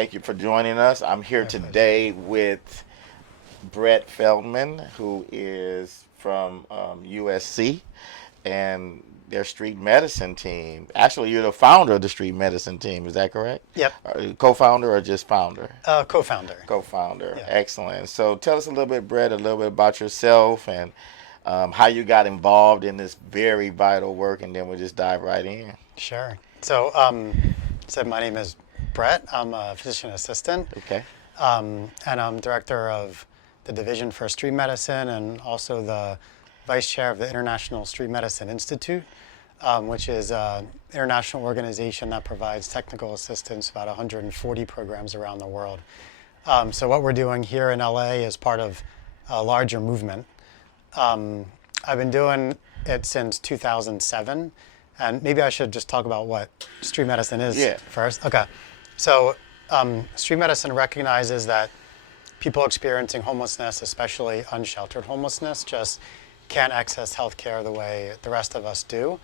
Thank you for joining us. I'm here today with Brett Feldman, who is from USC and their street medicine team. Actually, you're the founder of the street medicine team. Is that correct? Yep. Co-founder or just founder? Co-founder. Co-founder. Yeah. Excellent. So tell us a little bit, Brett, a little bit about yourself and how you got involved in this very vital work, and then we'll just dive right in. Sure. So, my name is Brett. I'm a physician assistant. Okay. And I'm director of the Division for Street Medicine and also the vice chair of the International Street Medicine Institute, which is an international organization that provides technical assistance to about 140 programs around the world. So what we're doing here in LA is part of a larger movement. I've been doing it since 2007, and maybe I should just talk about what street medicine is first. Okay. So street medicine recognizes that people experiencing homelessness, especially unsheltered homelessness, just can't access health care the way the rest of us do.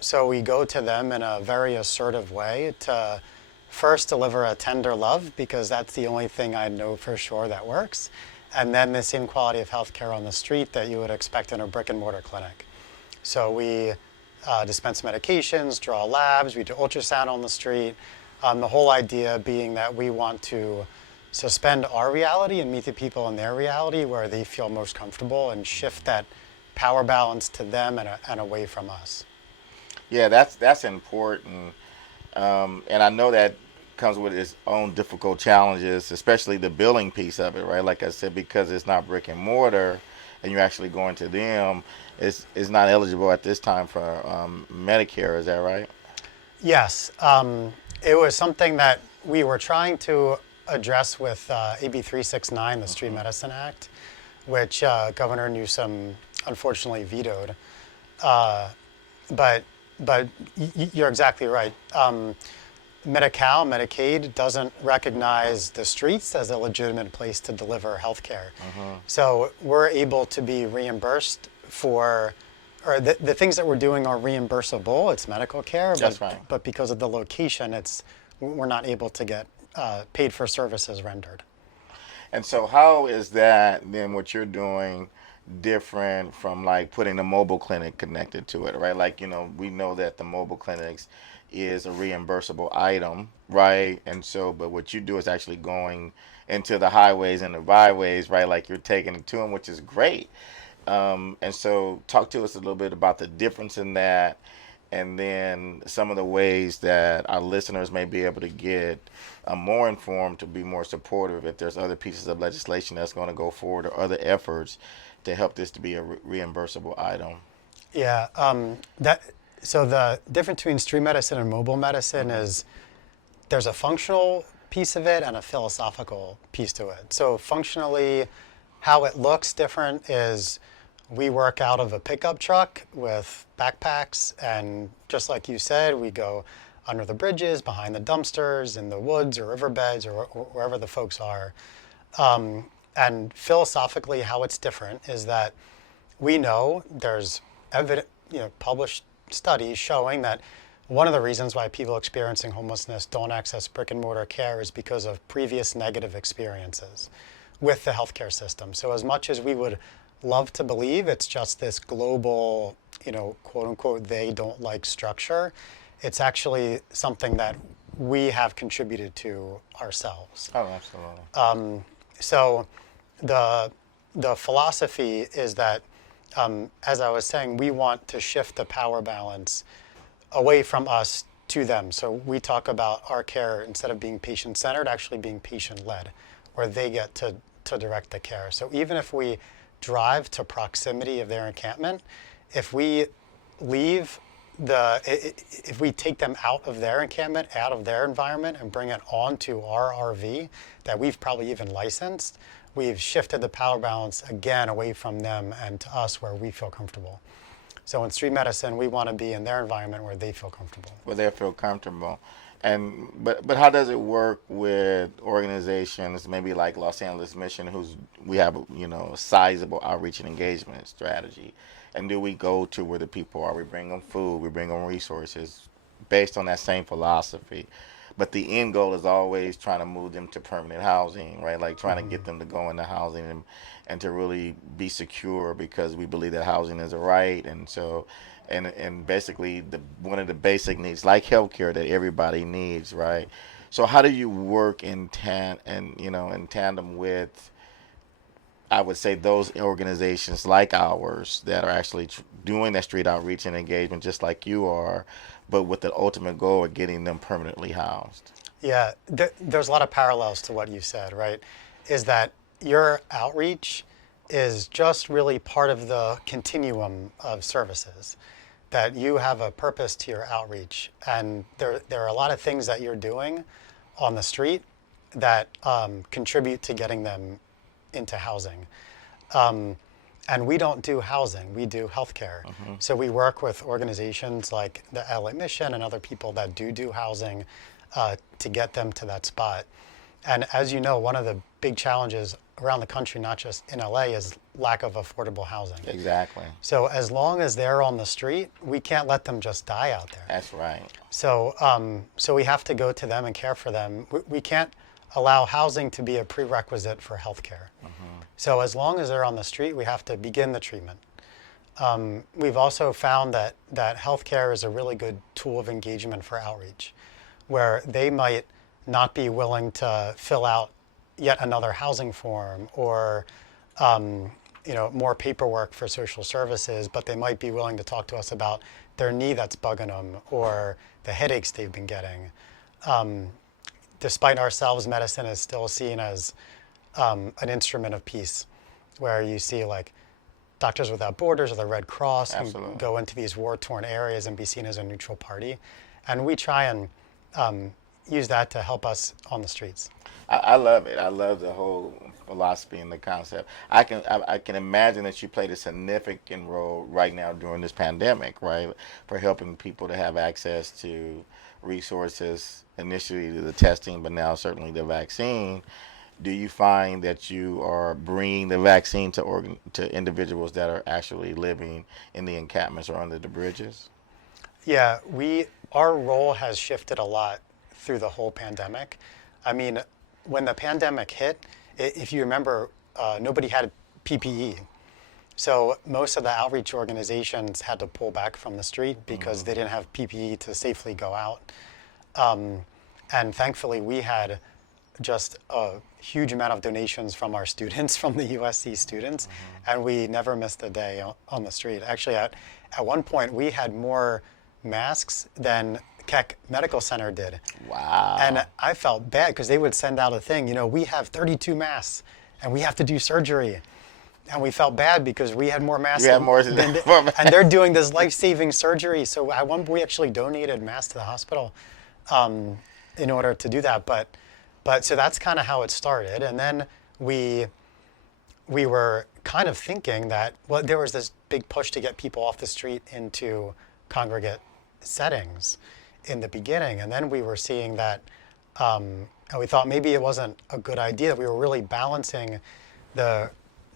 So we go to them in a very assertive way to first deliver a tender love, because that's the only thing I know for sure that works, and then the same quality of health care on the street that you would expect in a brick and mortar clinic. So we dispense medications, draw labs, we do ultrasound on the street. The whole idea being that we want to suspend our reality and meet the people in their reality where they feel most comfortable, and shift that power balance to them and away from us. Yeah, that's important, and I know that comes with its own difficult challenges, especially the billing piece of it, right? Like I said, because it's not brick and mortar, and you're actually going to them, it's not eligible at this time for Medicare. Is that right? Yes, it was something that we were trying to address with AB 369, the Street Medicine Act, which Governor Newsom unfortunately vetoed. But you're exactly right. Medi-Cal, Medicaid doesn't recognize the streets as a legitimate place to deliver health care. So we're able to be reimbursed for, or the things that we're doing are reimbursable. It's medical care, That's right. But because of the location, we're not able to get paid for services rendered. And so how is that then what you're doing different from like putting a mobile clinic connected to it, right? Like, we know that the mobile clinics is a reimbursable item, right? And so, but what you do is actually going into the highways and the byways, right? Like you're taking it to them, which is great. And so talk to us a little bit about the difference in that, and then some of the ways that our listeners may be able to get more informed, to be more supportive if there's other pieces of legislation that's going to go forward, or other efforts to help this to be a reimbursable item. Yeah, so the difference between street medicine and mobile medicine is there's a functional piece of it and a philosophical piece to it. So functionally, how it looks different is we work out of a pickup truck with backpacks, and just like you said, we go under the bridges, behind the dumpsters, in the woods or riverbeds, or wherever the folks are. And philosophically, how it's different is that we know there's published studies showing that one of the reasons why people experiencing homelessness don't access brick and mortar care is because of previous negative experiences with the healthcare system. So as much as we would love to believe it's just this global, quote unquote, they don't like structure, it's actually something that we have contributed to ourselves. Oh, absolutely. So the philosophy is that, as I was saying, we want to shift the power balance away from us to them. So we talk about our care, instead of being patient-centered, actually being patient-led, where they get to direct the care. So even if we drive to proximity of their encampment, if we if we take them out of their encampment, out of their environment, and bring it onto our RV that we've probably even licensed, we've shifted the power balance again away from them and to us where we feel comfortable. So in street medicine, we want to be in their environment where they feel comfortable. Where they feel comfortable. And but how does it work with organizations maybe like Los Angeles Mission, we have a sizable outreach and engagement strategy, and do we go to where the people are? We bring them food, we bring them resources, based on that same philosophy, but the end goal is always trying to move them to permanent housing, right? Like trying to get them to go into housing and to really be secure, because we believe that housing is a right. And so, and basically one of the basic needs, like healthcare, that everybody needs, right? So how do you work in in tandem with, I would say, those organizations like ours that are actually doing that street outreach and engagement just like you are, but with the ultimate goal of getting them permanently housed? Yeah, there's a lot of parallels to what you said, right? Is that your outreach is just really part of the continuum of services, that you have a purpose to your outreach. And there are a lot of things that you're doing on the street that contribute to getting them into housing. And we don't do housing, we do healthcare. So we work with organizations like the LVHN and other people that do housing to get them to that spot. And as you know, one of the big challenges around the country, not just in LA, is lack of affordable housing. Exactly. So as long as they're on the street, we can't let them just die out there. That's right. So, so we have to go to them and care for them. We can't allow housing to be a prerequisite for healthcare. So as long as they're on the street, we have to begin the treatment. We've also found that healthcare is a really good tool of engagement for outreach, where they might not be willing to fill out yet another housing form or more paperwork for social services, but they might be willing to talk to us about their knee that's bugging them or the headaches they've been getting. Despite ourselves, medicine is still seen as an instrument of peace, where you see like Doctors Without Borders or the Red Cross who go into these war-torn areas and be seen as a neutral party. And we try and use that to help us on the streets. I love it. I love the whole philosophy and the concept. I can imagine that you played a significant role right now during this pandemic, right, for helping people to have access to resources, initially to the testing, but now certainly the vaccine. Do you find that you are bringing the vaccine to individuals that are actually living in the encampments or under the bridges? Yeah, our role has shifted a lot through the whole pandemic. I mean, when the pandemic hit, if you remember, nobody had PPE. So most of the outreach organizations had to pull back from the street because they didn't have PPE to safely go out. And thankfully, we had just a huge amount of donations from our students, from the USC students, and we never missed a day on the street. Actually, at one point, we had more masks than Keck Medical Center did. Wow. And I felt bad because they would send out a thing, we have 32 masks and we have to do surgery. And we felt bad because we had more masks. You had more and they're doing this life-saving surgery. So at one point, we actually donated masks to the hospital in order to do that. But so that's kind of how it started. And then we were kind of thinking that, well, there was this big push to get people off the street into congregate settings in the beginning. And then we were seeing that, and we thought maybe it wasn't a good idea. We were really balancing the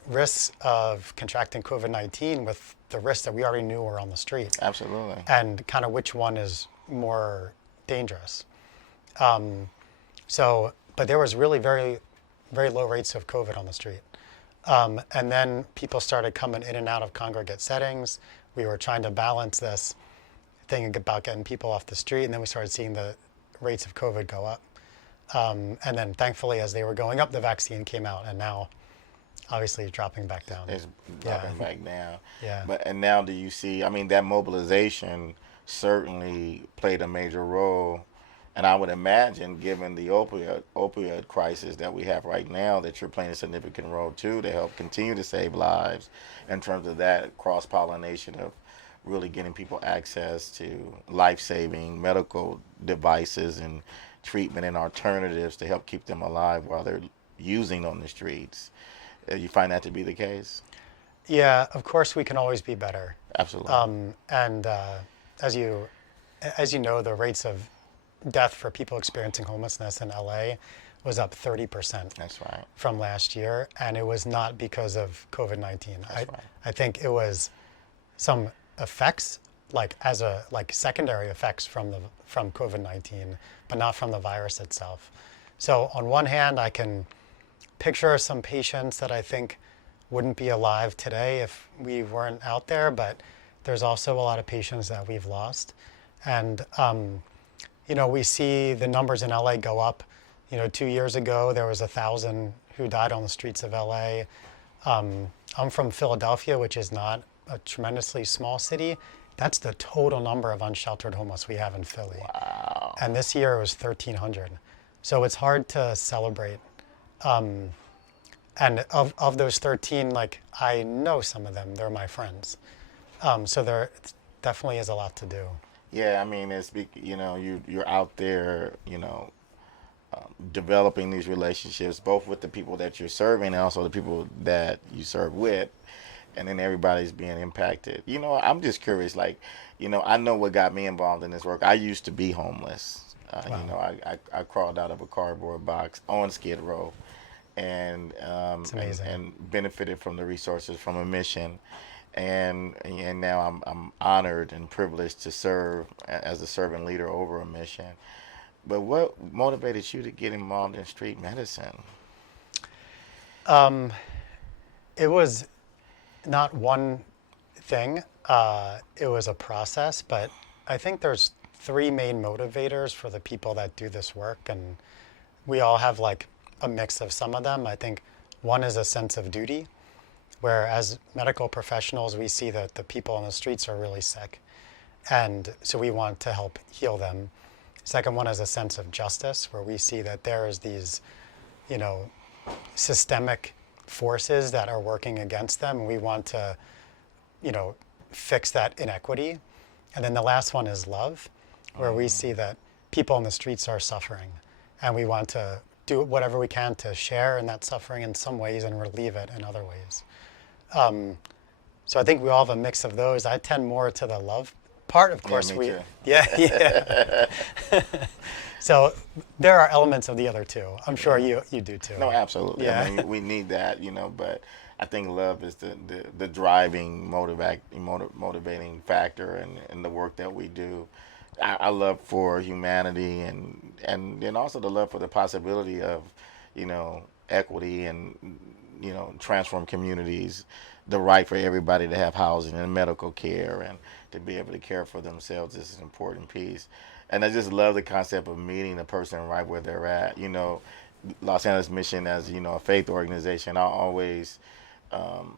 risks of contracting COVID-19 with the risks that we already knew were on the street. Absolutely. And kind of which one is more dangerous. But there was really very, very low rates of COVID on the street. And then people started coming in and out of congregate settings. We were trying to balance this thing about getting people off the street, and then we started seeing the rates of COVID go up. And then thankfully, as they were going up, the vaccine came out, and now obviously dropping back down. It's dropping back down. Yeah. And now do you see, that mobilization certainly played a major role. And I would imagine, given the opioid crisis that we have right now, that you're playing a significant role too to help continue to save lives in terms of that cross-pollination of really getting people access to life-saving medical devices and treatment and alternatives to help keep them alive while they're using on the streets. You find that to be the case? Yeah, of course we can always be better. Absolutely. And as you know, the rates of death for people experiencing homelessness in LA was up 30%. That's right. From last year, and it was not because of COVID-19. That's right. I think it was some effects like secondary effects from COVID-19, but not from the virus itself. So on one hand, I can picture some patients that I think wouldn't be alive today if we weren't out there, but there's also a lot of patients that we've lost. And, we see the numbers in LA go up. 2 years ago, there was 1,000 who died on the streets of LA. I'm from Philadelphia, which is not a tremendously small city. That's the total number of unsheltered homeless we have in Philly. Wow. And this year it was 1,300. So it's hard to celebrate. And of those 13, I know some of them. They're my friends. So there definitely is a lot to do. Yeah, I mean, you're out there, developing these relationships, both with the people that you're serving and also the people that you serve with, and then everybody's being impacted. I'm just curious, I know what got me involved in this work. I used to be homeless. Wow. I crawled out of a cardboard box on Skid Row, and It's amazing. and benefited from the resources from a mission. And now I'm honored and privileged to serve as a servant leader over a mission. But what motivated you to get involved in street medicine? It was not one thing. It was a process, but I think there's three main motivators for the people that do this work, and we all have a mix of some of them. I think one is a sense of duty, where as medical professionals, we see that the people on the streets are really sick, and so we want to help heal them. Second one is a sense of justice, where we see that there's these, systemic forces that are working against them, and we want to, fix that inequity. And then the last one is love, where we see that people on the streets are suffering, and we want to do whatever we can to share in that suffering in some ways and relieve it in other ways. So I think we all have a mix of those. I tend more to the love part, of course. Me too. Yeah. So there are elements of the other two. I'm sure you do too. No, absolutely. Yeah. I mean, we need that, but I think love is the driving, motivating factor in the work that we do. I love for humanity and then also the love for the possibility of, equity and, transform communities, the right for everybody to have housing and medical care and to be able to care for themselves is an important piece. And I just love the concept of meeting the person right where they're at. Los Angeles Mission as, a faith organization, I always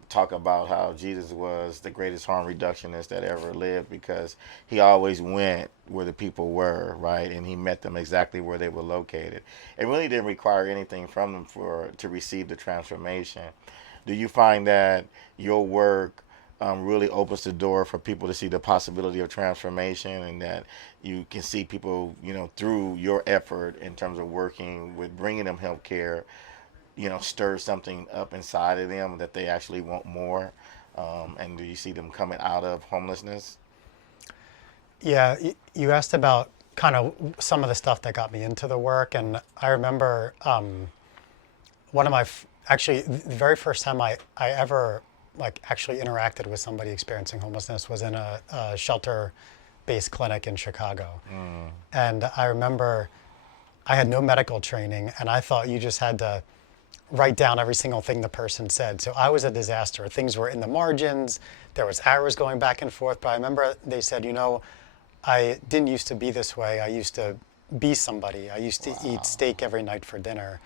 talk about how Jesus was the greatest harm reductionist that ever lived because he always went where the people were, right? And he met them exactly where they were located. It really didn't require anything from them to receive the transformation. Do you find that your work really opens the door for people to see the possibility of transformation and that you can see people, through your effort in terms of working with bringing them health care, stir something up inside of them that they actually want more? And do you see them coming out of homelessness? Yeah, you asked about kind of some of the stuff that got me into the work, and I remember one of my, actually, the very first time I ever actually interacted with somebody experiencing homelessness was in a shelter-based clinic in Chicago. And I remember I had no medical training, and I thought you just had to write down every single thing the person said. So I was a disaster. Things were in the margins. There was errors going back and forth. But I remember they said, I didn't used to be this way. I used to be somebody. I used to eat steak every night for dinner.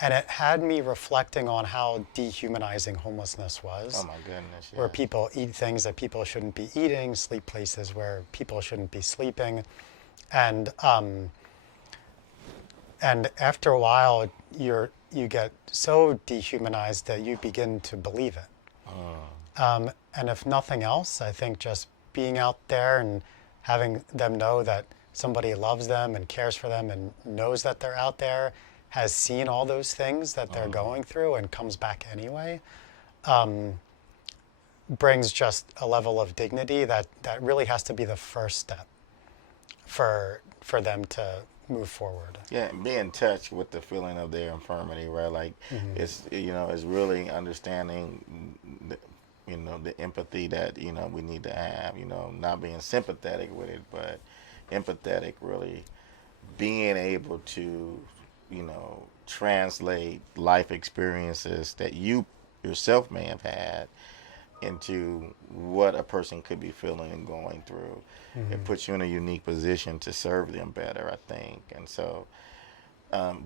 And it had me reflecting on how dehumanizing homelessness was. Oh my goodness. Yeah. Where people eat things that people shouldn't be eating, sleep places where people shouldn't be sleeping. And after a while, you get so dehumanized that you begin to believe it. And if nothing else, I think just being out there and having them know that somebody loves them and cares for them and knows that they're out there, has seen all those things that they're going through and comes back anyway, brings just a level of dignity that really has to be the first step for them to move forward. Yeah, and be in touch with the feeling of their infirmity, right? It's it's really understanding the empathy that we need to have. Not being sympathetic with it, but empathetic, really being able to translate life experiences that you yourself may have had into what a person could be feeling and going through. It puts you in a unique position to serve them better, I think. And so,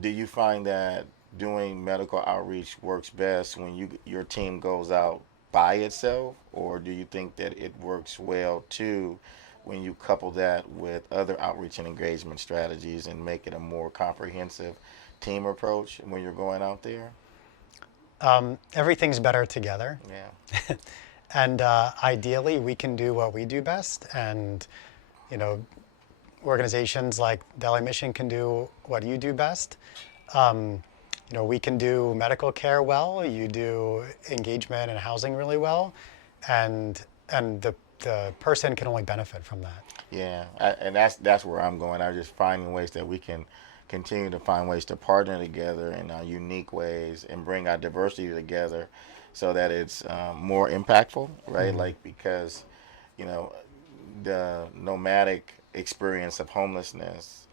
do you find that doing medical outreach works best when your team goes out by itself, or do you think that it works well too when you couple that with other outreach and engagement strategies and make it a more comprehensive team approach when you're going out there? Everything's better together. Yeah. And ideally, we can do what we do best. And, organizations like Delhi Mission can do what you do best. We can do medical care well. You do engagement and housing really well. And the person can only benefit from that. Yeah, and that's where I'm going. I'm just finding ways that we can continue to find ways to partner together in unique ways and bring our diversity together so that it's more impactful, right? Like, because, the nomadic experience of homelessness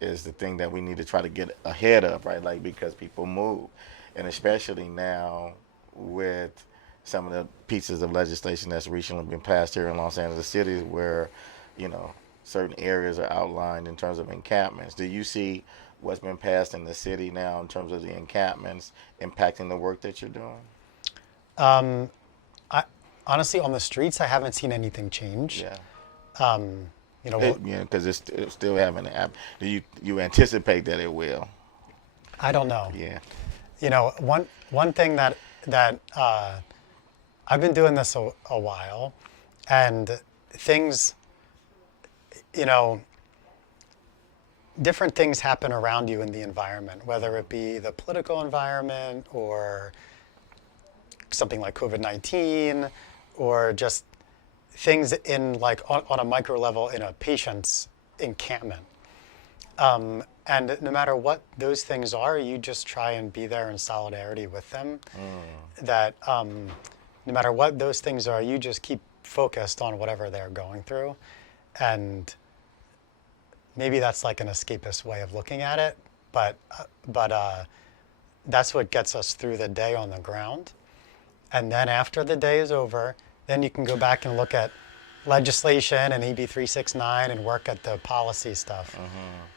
is the thing that we need to try to get ahead of, right? Like, because people move. And especially now with some of the pieces of legislation that's recently been passed here in Los Angeles City where, certain areas are outlined in terms of encampments. Do you see what's been passed in the city now in terms of the encampments impacting the work that you're doing? Honestly, on the streets, I haven't seen anything change. Yeah. Because it's still having an app. Do you anticipate that it will? I don't know. Yeah. One thing that I've been doing this a while, and things, different things happen around you in the environment, whether it be the political environment or something like COVID-19, or just things in on a micro level in a patient's encampment. And no matter what those things are, you just try and be there in solidarity with them. That no matter what those things are, you just keep focused on whatever they're going through. And maybe that's like an escapist way of looking at it, but that's what gets us through the day on the ground. And then after the day is over, then you can go back and look at legislation and AB 369 and work at the policy stuff.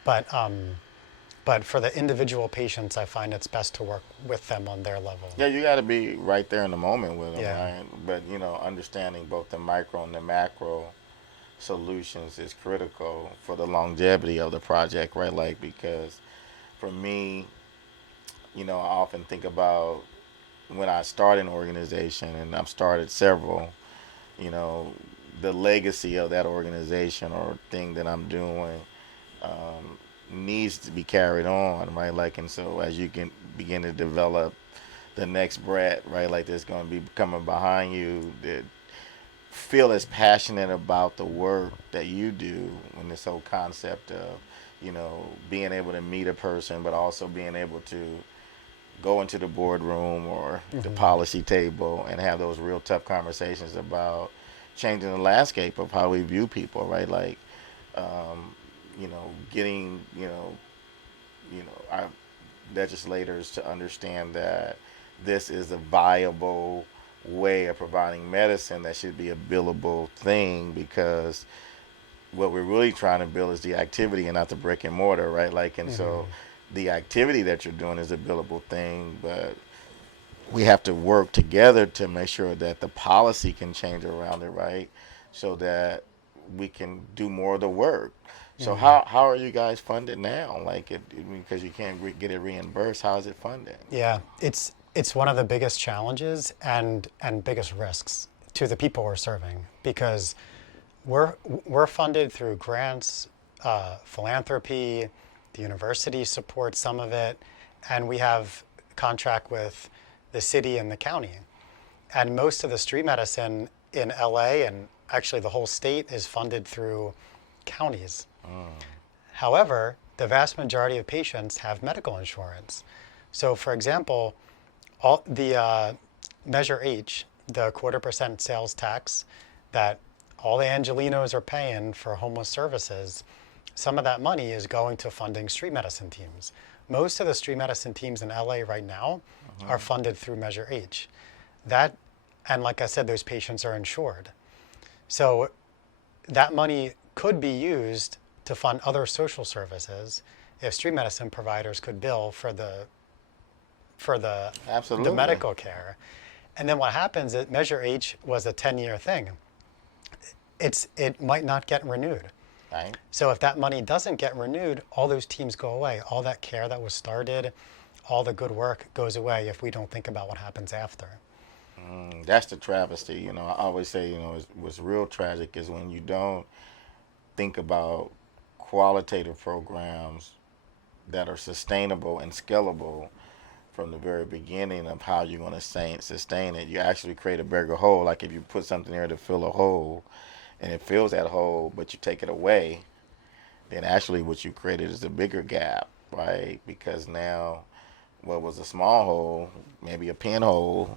But for the individual patients, I find it's best to work with them on their level. Yeah, you got to be right there in the moment with them, Yeah. right? But, understanding both the micro and the macro solutions is critical for the longevity of the project, right? Like, because for me, I often think about when I start an organization, and I've started several, the legacy of that organization or thing that I'm doing needs to be carried on, right? Like, and so as you can begin to develop the next Brett, right? Like, there's going to be coming behind you that feel as passionate about the work that you do, and this whole concept of, being able to meet a person, but also being able to go into the boardroom or the policy table and have those real tough conversations about changing the landscape of how we view people, right? Like, getting, our legislators to understand that this is a viable way of providing medicine that should be a billable thing, because what we're really trying to build is the activity and not the brick and mortar, right? Like, and so the activity that you're doing is a billable thing, but we have to work together to make sure that the policy can change around it, right? So that we can do more of the work. So how are you guys funded now? Like, because you can't get it reimbursed, how is it funded? Yeah, it's one of the biggest challenges and biggest risks to the people we're serving, because we're funded through grants, philanthropy. The university supports some of it, and we have contract with the city and the county. And most of the street medicine in LA, and actually the whole state, is funded through counties. However, the vast majority of patients have medical insurance. So, for example, all the Measure H, the 1/4% sales tax that all the Angelinos are paying for homeless services, some of that money is going to funding street medicine teams. Most of the street medicine teams in LA right now are funded through Measure H. That, and like I said, those patients are insured. So that money could be used to fund other social services if street medicine providers could bill for the Absolutely. medical care. And then what happens is Measure H was a 10-year thing. It might not get renewed. Right. So if that money doesn't get renewed, all those teams go away. All that care that was started, all the good work goes away if we don't think about what happens after. That's the travesty. I always say, what's real tragic is when you don't think about qualitative programs that are sustainable and scalable from the very beginning of how you're going to sustain it. You actually create a bigger hole. Like if you put something there to fill a hole and it fills that hole, but you take it away, then actually what you created is a bigger gap, right? Because now what was a small hole, maybe a pinhole,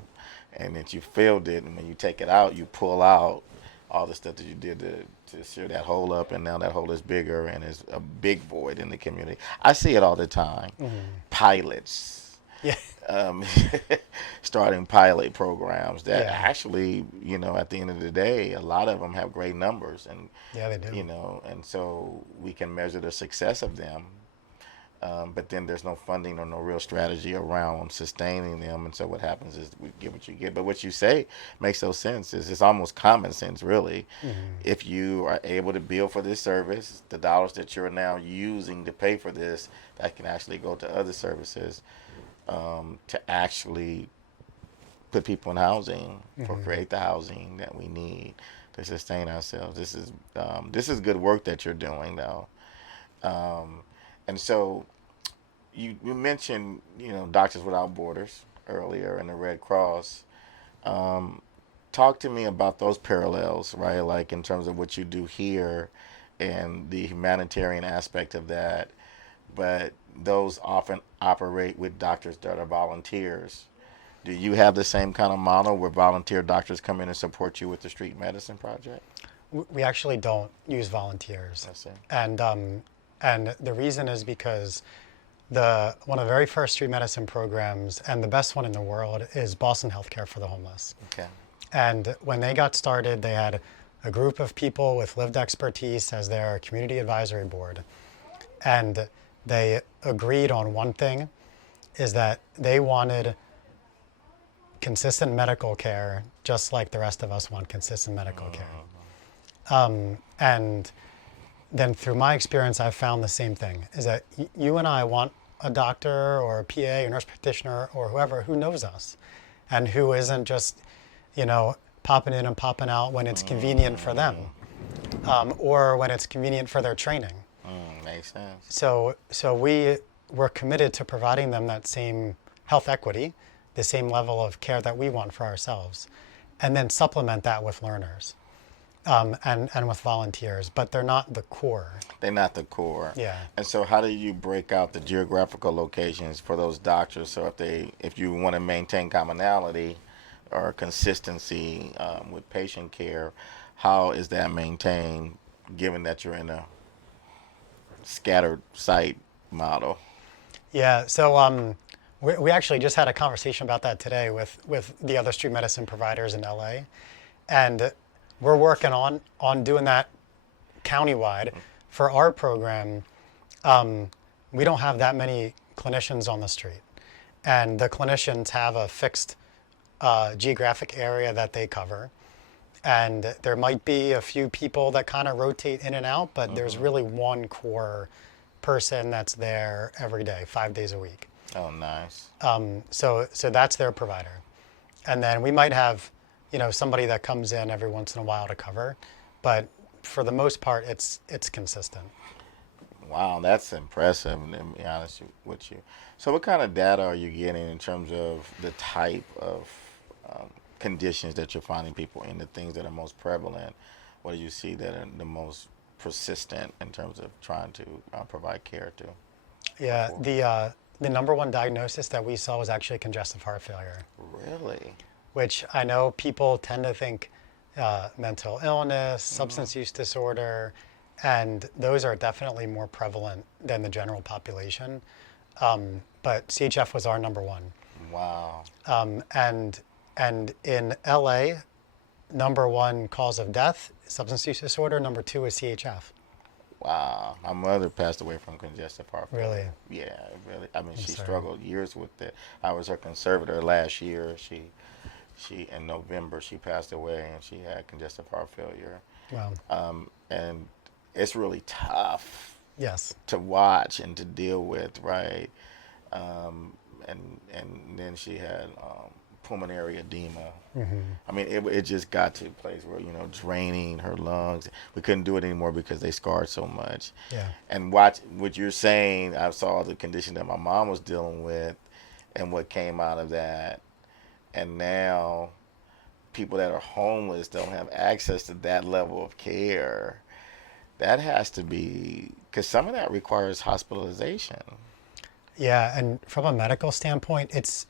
and that you filled it, and when you take it out, you pull out all the stuff that you did to sear that hole up, and now that hole is bigger and is a big void in the community. I see it all the time. Pilots. Yeah. Starting pilot programs that Yeah. actually, at the end of the day, a lot of them have great numbers, and Yeah, they do. and so we can measure the success of them. But then there's no funding or no real strategy around sustaining them, and so what happens is we get what you get. But what you say makes no sense. It's almost common sense, really. If you are able to bill for this service, the dollars that you're now using to pay for this, that can actually go to other services to actually put people in housing, or create the housing that we need to sustain ourselves. This is good work that you're doing, though. And so you mentioned, Doctors Without Borders earlier and the Red Cross. Talk to me about those parallels, right? Like in terms of what you do here and the humanitarian aspect of that. But those often operate with doctors that are volunteers. Do you have the same kind of model where volunteer doctors come in and support you with the Street Medicine Project? We actually don't use volunteers. I see. And the reason is because one of the very first street medicine programs, and the best one in the world, is Boston Healthcare for the Homeless. Okay. And when they got started, they had a group of people with lived expertise as their community advisory board. And they agreed on one thing, is that they wanted consistent medical care, just like the rest of us want consistent medical care. And then through my experience, I've found the same thing, is that you and I want a doctor or a PA or nurse practitioner or whoever who knows us and who isn't just, popping in and popping out when it's convenient for them or when it's convenient for their training. Makes sense. So we're committed to providing them that same health equity, the same level of care that we want for ourselves, and then supplement that with learners. And with volunteers, but they're not the core. They're not the core. Yeah. And so how do you break out the geographical locations for those doctors? So if you want to maintain commonality or consistency with patient care, how is that maintained given that you're in a scattered site model? Yeah, so we actually just had a conversation about that today with the other street medicine providers in LA. And we're working on doing that countywide. For our program, we don't have that many clinicians on the street. And the clinicians have a fixed geographic area that they cover. And there might be a few people that kind of rotate in and out, but there's really one core person that's there every day, 5 days a week. Oh, nice. So that's their provider. And then we might have somebody that comes in every once in a while to cover, but for the most part, it's consistent. Wow, that's impressive, to be honest with you. So what kind of data are you getting in terms of the type of conditions that you're finding people in, the things that are most prevalent? What do you see that are the most persistent in terms of trying to provide care to? Yeah, the number one diagnosis that we saw was actually congestive heart failure. Really? which I know people tend to think mental illness, substance use disorder, and those are definitely more prevalent than the general population. But CHF was our number one. Wow. And in LA, number one cause of death, substance use disorder. Number two is CHF. Wow. My mother passed away from congestive heart failure. Really? Yeah, really. I mean, she sorry. struggled years with it. I was her conservator last year. She in November she passed away, and she had congestive heart failure. Wow. And it's really tough Yes. to watch and to deal with, right? And then she had pulmonary edema. I mean, it just got to a place where, draining her lungs. We couldn't do it anymore because they scarred so much. Yeah. And watch what you're saying. I saw the condition that my mom was dealing with and what came out of that. And now people that are homeless don't have access to that level of care. That has to be, because some of that requires hospitalization. Yeah, and from a medical standpoint, it's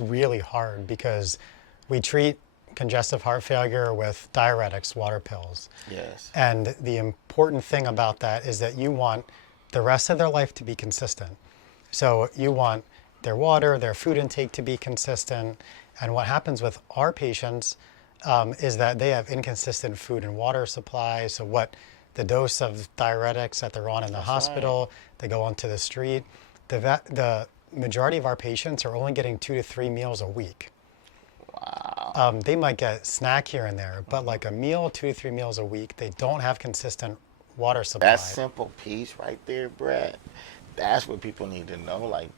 really hard because we treat congestive heart failure with diuretics, water pills. Yes. And the important thing about that is that you want the rest of their life to be consistent. So you want their water, their food intake to be consistent. And what happens with our patients is that they have inconsistent food and water supply. So what the dose of diuretics that they're on in the hospital, they go onto the street. The majority of our patients are only getting 2 to 3 meals a week. Wow. They might get snack here and there, but like a meal, 2 to 3 meals a week, they don't have consistent water supply. That simple piece right there, Brett, that's what people need to know. Like,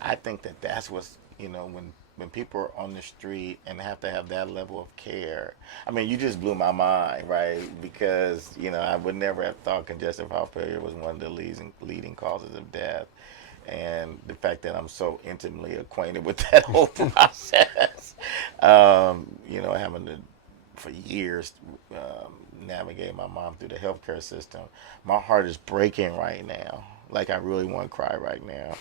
I think that's what's, when people are on the street and have to have that level of care. I mean, you just blew my mind, right? Because, I would never have thought congestive heart failure was one of the leading causes of death. And the fact that I'm so intimately acquainted with that whole process, having to, for years, navigate my mom through the healthcare system, my heart is breaking right now. Like, I really want to cry right now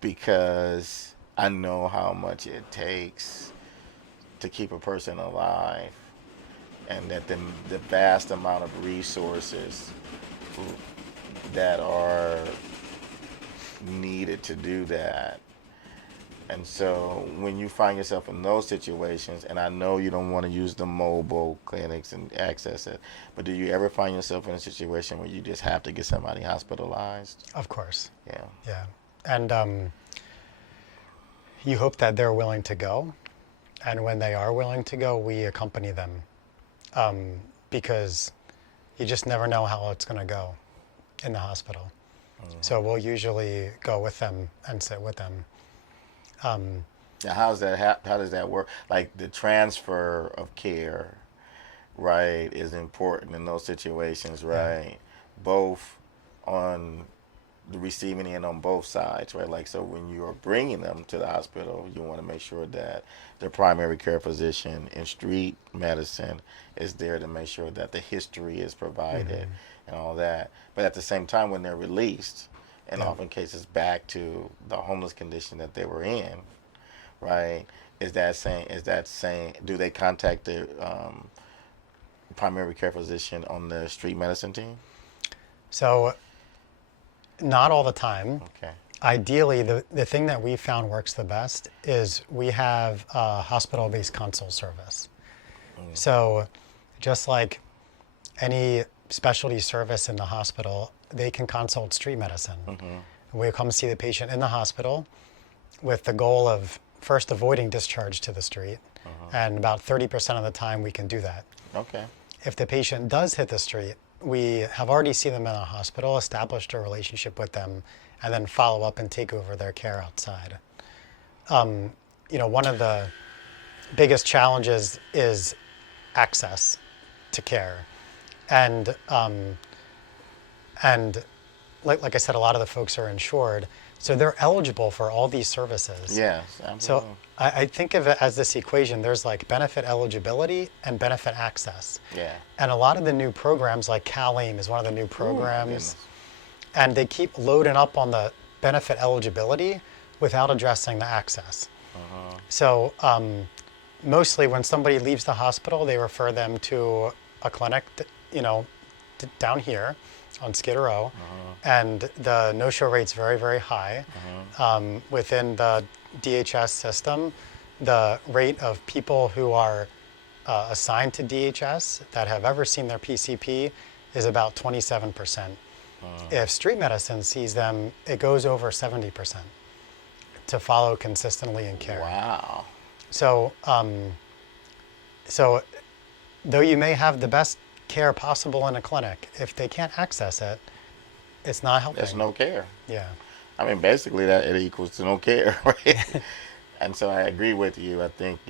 because I know how much it takes to keep a person alive, and that the vast amount of resources that are needed to do that. And so when you find yourself in those situations, and I know you don't want to use the mobile clinics and access it, but do you ever find yourself in a situation where you just have to get somebody hospitalized? Of course. Yeah. Yeah. And you hope that they're willing to go. And when they are willing to go, we accompany them because you just never know how it's going to go in the hospital. So we'll usually go with them and sit with them. Now, how does that work? Like, the transfer of care, right, is important in those situations, right? Yeah. Both on the receiving end on both sides, right? Like, so when you're bringing them to the hospital, you want to make sure that their primary care physician in street medicine is there to make sure that the history is provided and all that. But at the same time, when they're released, and often cases back to the homeless condition that they were in, right? Is that saying, do they contact the primary care physician on the street medicine team? So, not all the time. Okay. Ideally, the thing that we found works the best is we have a hospital-based consult service. So, just like any specialty service in the hospital, they can consult street medicine. We come see the patient in the hospital with the goal of first avoiding discharge to the street, and about 30% of the time we can do that. Okay. If the patient does hit the street, we have already seen them in a hospital, established a relationship with them, and then follow up and take over their care outside. One of the biggest challenges is access to care. And like I said, a lot of the folks are insured, so they're eligible for all these services. Yes, absolutely. So I think of it as this equation. There's like benefit eligibility and benefit access. Yeah. And a lot of the new programs, like CalAIM is one of the new programs, and they keep loading up on the benefit eligibility without addressing the access. So mostly when somebody leaves the hospital, they refer them to a clinic, down here on Skid Row, and the no-show rate's very, very high. Within the DHS system, the rate of people who are assigned to DHS that have ever seen their PCP is about 27%. If street medicine sees them, it goes over 70% to follow consistently in care. Wow. So, so though you may have the best care possible in a clinic, if they can't access it, it's not helping. There's no care. Yeah. I mean, basically that it equals to no care, right? And so I agree with you. I think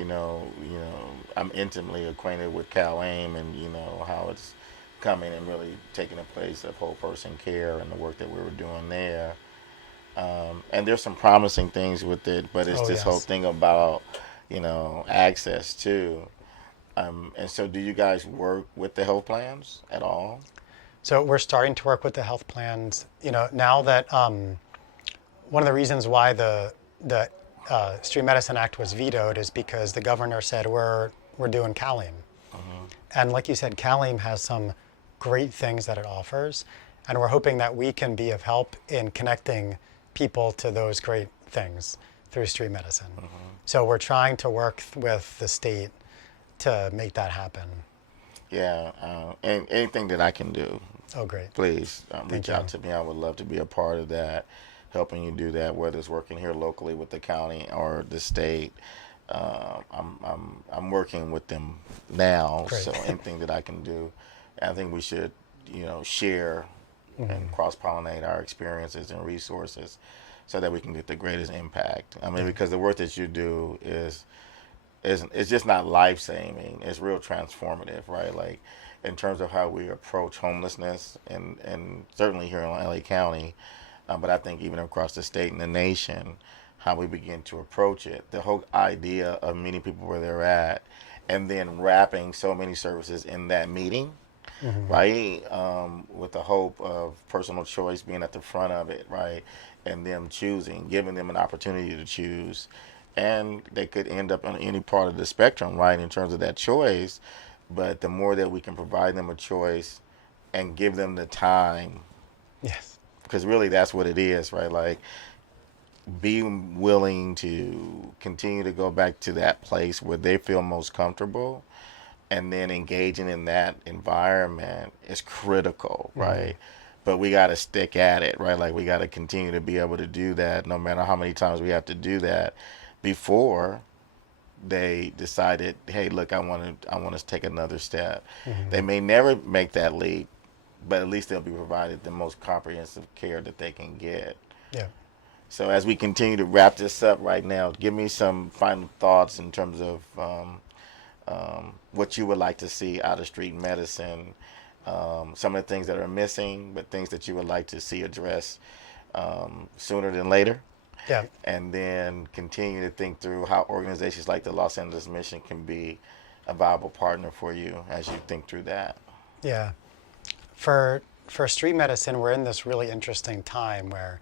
I'm intimately acquainted with CalAIM and how it's coming and really taking the place of whole person care and the work that we were doing there. And there's some promising things with it, but it's this whole thing about access too. And so, do you guys work with the health plans at all? So we're starting to work with the health plans. Now that one of the reasons why the Street Medicine Act was vetoed is because the governor said we're doing CalAIM. And like you said, CalAIM has some great things that it offers, and we're hoping that we can be of help in connecting people to those great things through street medicine. So we're trying to work with the state to make that happen. Yeah, and anything that I can do. Oh, great. Please reach out to me. I would love to be a part of that, helping you do that, whether it's working here locally with the county or the state. I'm working with them now, Great. so anything that I can do. I think we should, share and cross-pollinate our experiences and resources so that we can get the greatest impact. I mean, because the work that you do is it's just not life-saving. It's real transformative, right? Like in terms of how we approach homelessness and certainly here in LA County, but I think even across the state and the nation, how we begin to approach it. The whole idea of meeting people where they're at and then wrapping so many services in that meeting, right? With the hope of personal choice being at the front of it, right? And them choosing, giving them an opportunity to choose. And they could end up on any part of the spectrum, right, in terms of that choice. But the more that we can provide them a choice and give them the time, Yes. because really that's what it is, right? Like being willing to continue to go back to that place where they feel most comfortable and then engaging in that environment is critical, right? But we got to stick at it, right? Like we got to continue to be able to do that no matter how many times we have to do that before they decided, hey, look, I want to take another step. They may never make that leap, but at least they'll be provided the most comprehensive care that they can get. Yeah. So as we continue to wrap this up right now, give me some final thoughts in terms of what you would like to see out of street medicine, some of the things that are missing, but things that you would like to see addressed sooner than later. Yeah. And then continue to think through how organizations like the Los Angeles Mission can be a viable partner for you as you think through that. Yeah. For street medicine, we're in this really interesting time where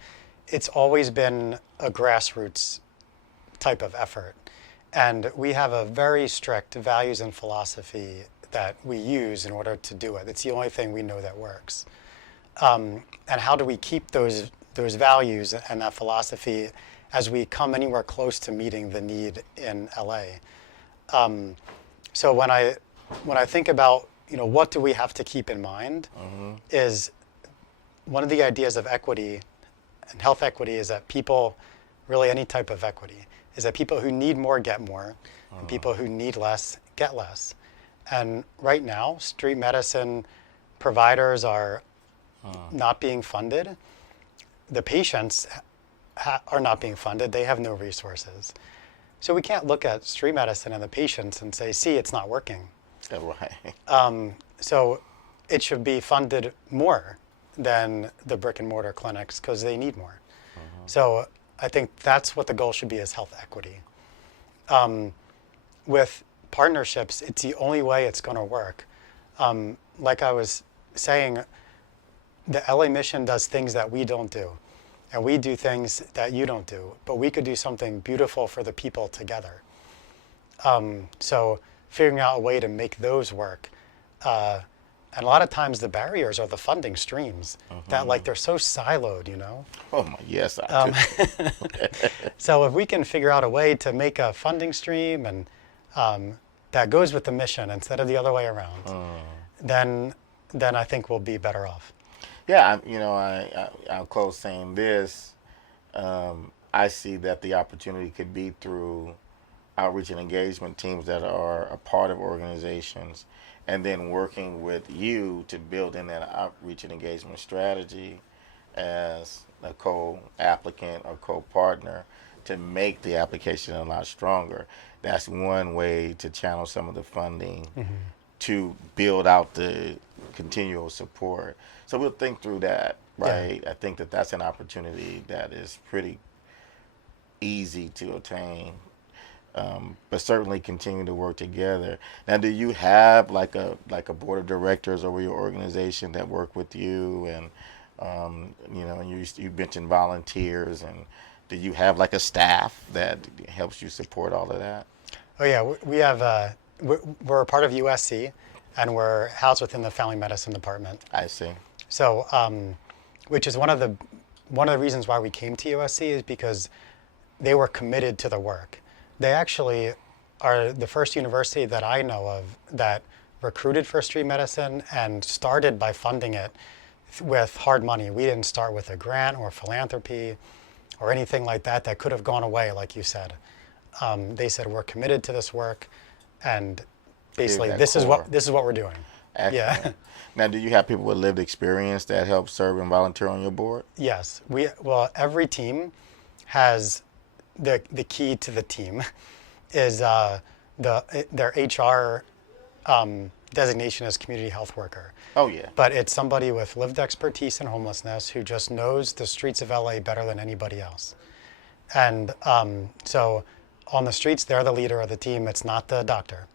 it's always been a grassroots type of effort. And we have a very strict values and philosophy that we use in order to do it. It's the only thing we know that works. And how do we keep those values and that philosophy as we come anywhere close to meeting the need in LA? So when I think about what do we have to keep in mind, is one of the ideas of equity and health equity is that people, really any type of equity, is that people who need more get more, and people who need less get less. And right now, street medicine providers are not being funded. The patients are not being funded. They have no resources. So we can't look at street medicine and the patients and say, see, it's not working. Right. So it should be funded more than the brick and mortar clinics because they need more. So I think that's what the goal should be, is health equity. With partnerships, it's the only way it's going to work. Like I was saying, the LA Mission does things that we don't do. and we do things that you don't do, but we could do something beautiful for the people together. So figuring out a way to make those work. And a lot of times the barriers are the funding streams that like they're so siloed, you know? Oh my, yes, I do. So if we can figure out a way to make a funding stream and that goes with the mission instead of the other way around, then I think we'll be better off. Yeah, I'll close saying this. I see that the opportunity could be through outreach and engagement teams that are a part of organizations, and then working with you to build in that outreach and engagement strategy as a co-applicant or co-partner to make the application a lot stronger. That's one way to channel some of the funding to build out the continual support. So we'll think through that, right? Yeah. I think that that's an opportunity that is pretty easy to attain. But certainly continue to work together. Now, do you have like a board of directors over your organization that work with you, and you mentioned volunteers, and do you have like a staff that helps you support all of that? Oh yeah, we have. We're a part of USC, and we're housed within the family medicine department. I see. So, which is one of the reasons why we came to USC is because they were committed to the work. They actually are the first university that I know of that recruited for street medicine and started by funding it with hard money. We didn't start with a grant or philanthropy or anything like that that could have gone away, like you said. They said, we're committed to this work, and basically this is what we're doing. Excellent. Yeah. Now, do you have people with lived experience that help serve and volunteer on your board? Yes. Every team has the key to the team is their HR designation as community health worker. Oh yeah. But it's somebody with lived expertise in homelessness who just knows the streets of LA better than anybody else. And so on the streets, they're the leader of the team. It's not the doctor.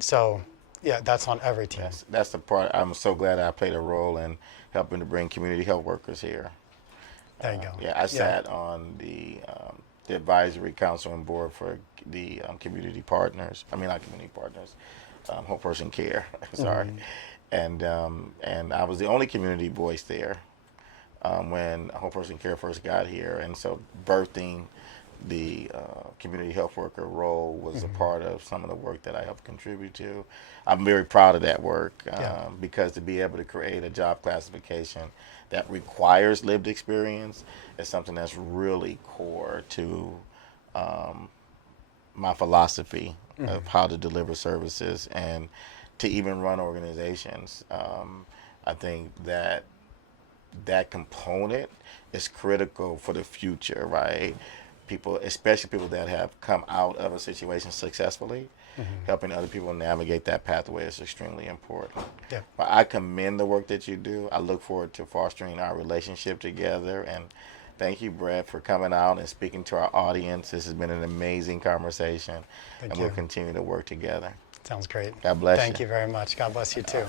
So yeah, that's on every team. That's the part. I'm so glad I played a role in helping to bring community health workers here. There you go. Yeah, I sat on the advisory council and board for the community partners. I mean, not community partners, whole person care. Sorry, and I was the only community voice there when whole person care first got here, and so birthing the community health worker role was a part of some of the work that I helped contribute to. I'm very proud of that work because to be able to create a job classification that requires lived experience is something that's really core to my philosophy of how to deliver services and to even run organizations. I think that component is critical for the future, right? People, especially people that have come out of a situation successfully, helping other people navigate that pathway is extremely important. Yeah. But I commend the work that you do. I look forward to fostering our relationship together. And thank you, Brett, for coming out and speaking to our audience. This has been an amazing conversation. Thank you. We'll continue to work together. Sounds great. God bless you. Thank you very much. God bless you too.